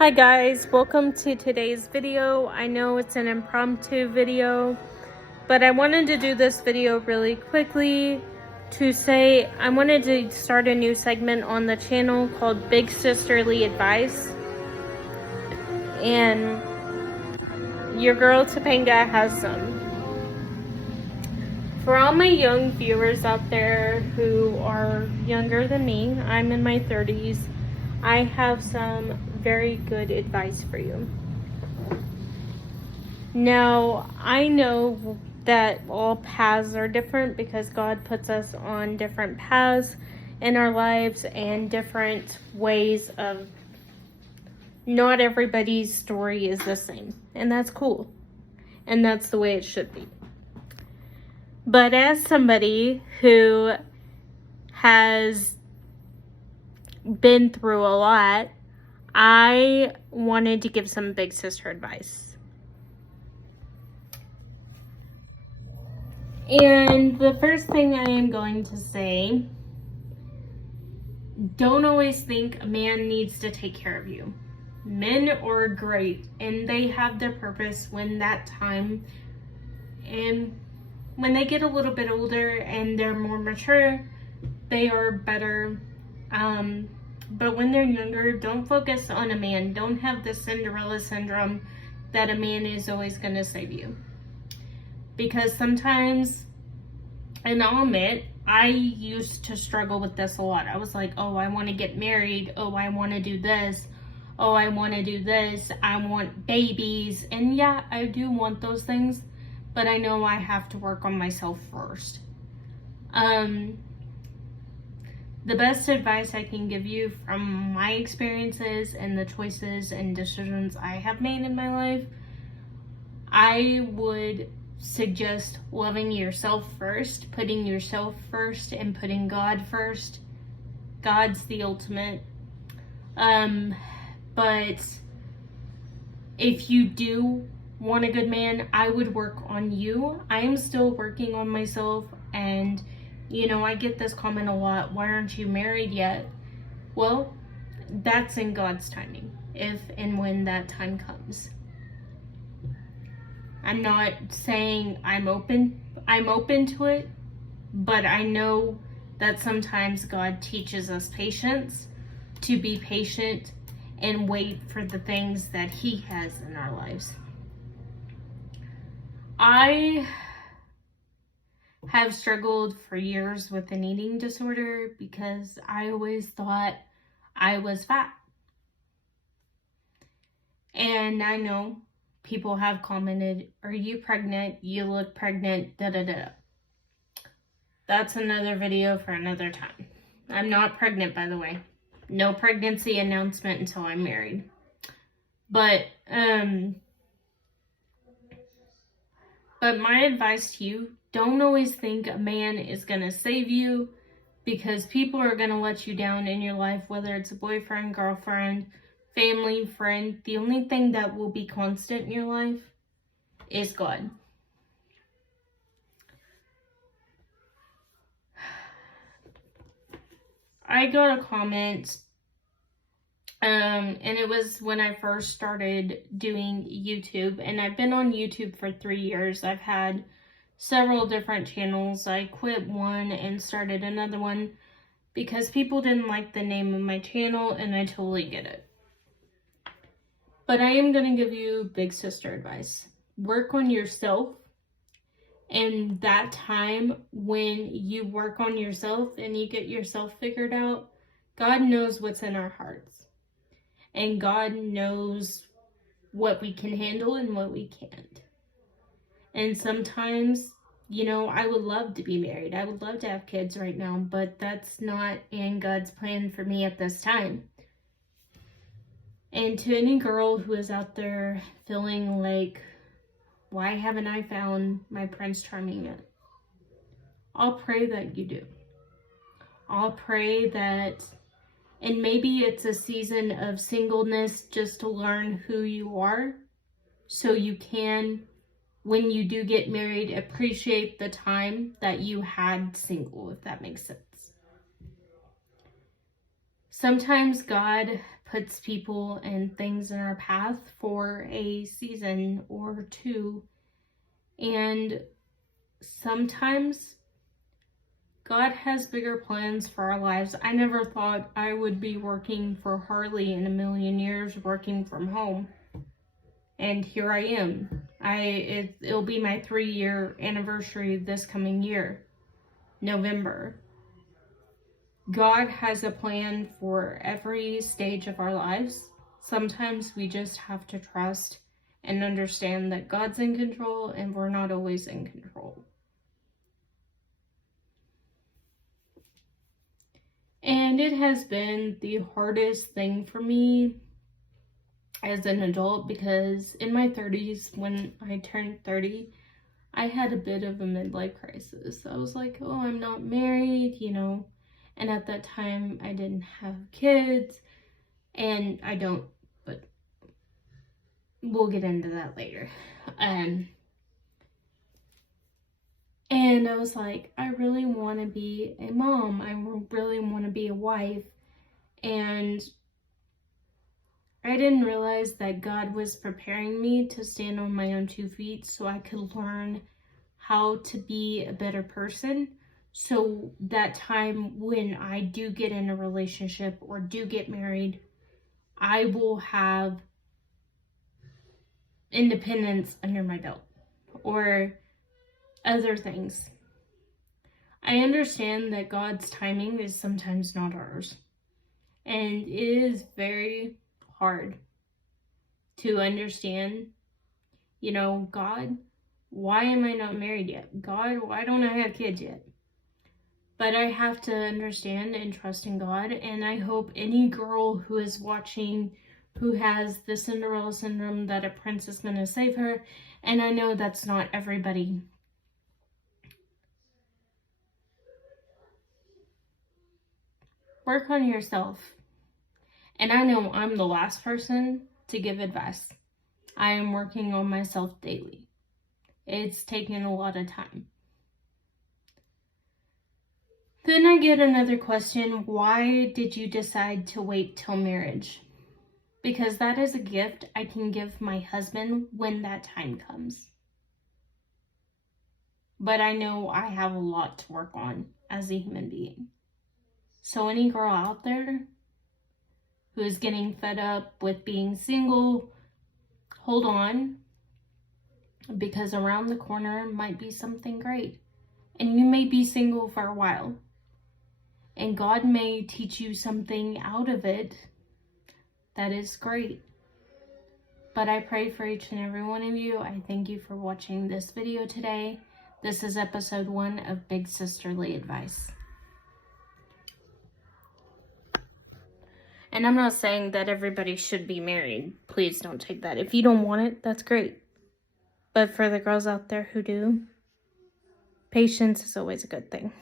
Hi guys, welcome to today's video. I know it's an impromptu video, but I wanted to do this video really quickly to say I wanted to start a new segment on the channel called Big Sisterly Advice. And your girl Topanga has some. For all my young viewers out there who are younger than me, I'm in my 30s, I have some very good advice for you. Now, I know that all paths are different because God puts us on different paths in our lives and different ways of, not everybody's story is the same, and that's cool, and that's the way it should be. But as somebody who has been through a lot, I wanted to give some big sister advice. And the first thing I am going to say, don't always think a man needs to take care of you. Men are great and they have their purpose when that time, and when they get a little bit older and they're more mature, they are better. But when they're younger, don't focus on a man. Don't have the Cinderella syndrome that a man is always going to save you. Because sometimes, and I'll admit, I used to struggle with this a lot. I was like, oh, I want to get married. Oh, I want to do this. Oh, I want to do this. I want babies. And yeah, I do want those things, but I know I have to work on myself first. The best advice I can give you from my experiences and the choices and decisions I have made in my life, I would suggest loving yourself first, putting yourself first, and putting God first. God's the ultimate. But if you do want a good man, I would work on you. I am still working on myself, and you know, I get this comment a lot, why aren't you married yet? Well, that's in God's timing, if and when that time comes. I'm not saying I'm open to it, but I know that sometimes God teaches us patience, to be patient and wait for the things that He has in our lives. I have struggled for years with an eating disorder because I always thought I was fat. And I know people have commented, are you pregnant? You look pregnant, da da da. That's another video for another time. I'm not pregnant, by the way. No pregnancy announcement until I'm married. But my advice to you, don't always think a man is going to save you, because people are going to let you down in your life, whether it's a boyfriend, girlfriend, family, friend. The only thing that will be constant in your life is God. I got a comment, and it was when I first started doing YouTube, and I've been on YouTube for 3 years. I've had several different channels. I quit one and started another one because people didn't like the name of my channel, and I totally get it. But I am going to give you big sister advice. Work on yourself. And that time when you work on yourself and you get yourself figured out, God knows what's in our hearts. And God knows what we can handle and what we can't. And sometimes, you know, I would love to be married. I would love to have kids right now, but that's not in God's plan for me at this time. And to any girl who is out there feeling like, why haven't I found my Prince Charming yet? I'll pray that you do. I'll pray that, and maybe it's a season of singleness just to learn who you are, so you can, when you do get married, appreciate the time that you had single, if that makes sense. Sometimes God puts people and things in our path for a season or two. And sometimes God has bigger plans for our lives. I never thought I would be working for Harley in a million years, working from home. And here I am. It'll be my 3-year anniversary this coming year, November. God has a plan for every stage of our lives. Sometimes we just have to trust and understand that God's in control and we're not always in control. And it has been the hardest thing for me as an adult, because in my 30s, when I turned 30, I had a bit of a midlife crisis. I was like, oh, I'm not married, and at that time I didn't have kids, and I don't, but we'll get into that later. And I was like, I really want to be a mom. I really want to be a wife. And I didn't realize that God was preparing me to stand on my own 2 feet so I could learn how to be a better person. So that time when I do get in a relationship or do get married, I will have independence under my belt or other things. I understand that God's timing is sometimes not ours. And it is very hard to understand, God, why am I not married yet? God, why don't I have kids yet? But I have to understand and trust in God. And I hope any girl who is watching who has the Cinderella syndrome, that a prince is going to save her. And I know that's not everybody. Work on yourself. And I know I'm the last person to give advice. I am working on myself daily. It's taken a lot of time. Then I get another question. Why did you decide to wait till marriage? Because that is a gift I can give my husband when that time comes. But I know I have a lot to work on as a human being. So any girl out there who is getting fed up with being single, hold on, because around the corner might be something great. And you may be single for a while, and God may teach you something out of it that is great. But I pray for each and every one of you. I thank you for watching this video today. This is episode 1 of Big Sisterly Advice. And I'm not saying that everybody should be married. Please don't take that. If you don't want it, that's great. But for the girls out there who do, patience is always a good thing.